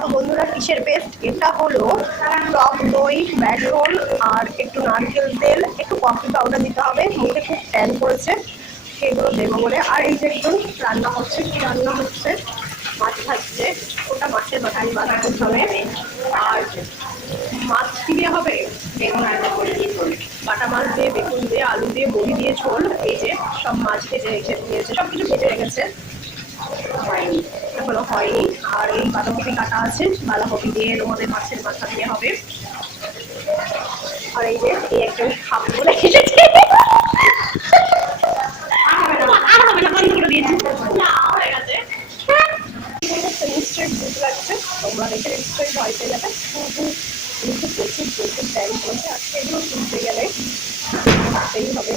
তো বন্ধুরা কিসের পেস্ট, এটা হলো টক দই, বেসন আর একটু নারকেল তেল, একটু কফি পাউডার দিতে হবে, মুখে খুব ট্যান করেছে সেগুলো দেবো বলে। আর এই যে একটু রান্না হচ্ছে, কি রান্না হচ্ছে, মাছ ভাজছে, ওটা মাছের মাথায় বাঁধা করতে হবে। আর মাছ কি দিয়ে হবে, বেগুন বাটা মাছ দিয়ে, বেগুন দিয়ে, আলু দিয়ে, বড়ি দিয়ে ঝোল। এই যে সব মাছ ভেজে রেখে দিয়েছে, সব কিছু ভেজে রেখেছে, এখনো হয়নি। আর এই বাঁধাকপি কাটা আছে, বাঁধাকপি দিয়ে আমাদের মাছের মাথা দিয়ে হবে। আর এই যে এই একটা হাফ বলে এসেছে, নিশ্চয়ই ভূত লাগছে, তোমরা দেখে নিশ্চয়ই ভয় পেয়ে যাবে। কিন্তু প্রচুর প্রচুর টাইম চলছে, আজকে এগুলো শুনতে গেলে হবে।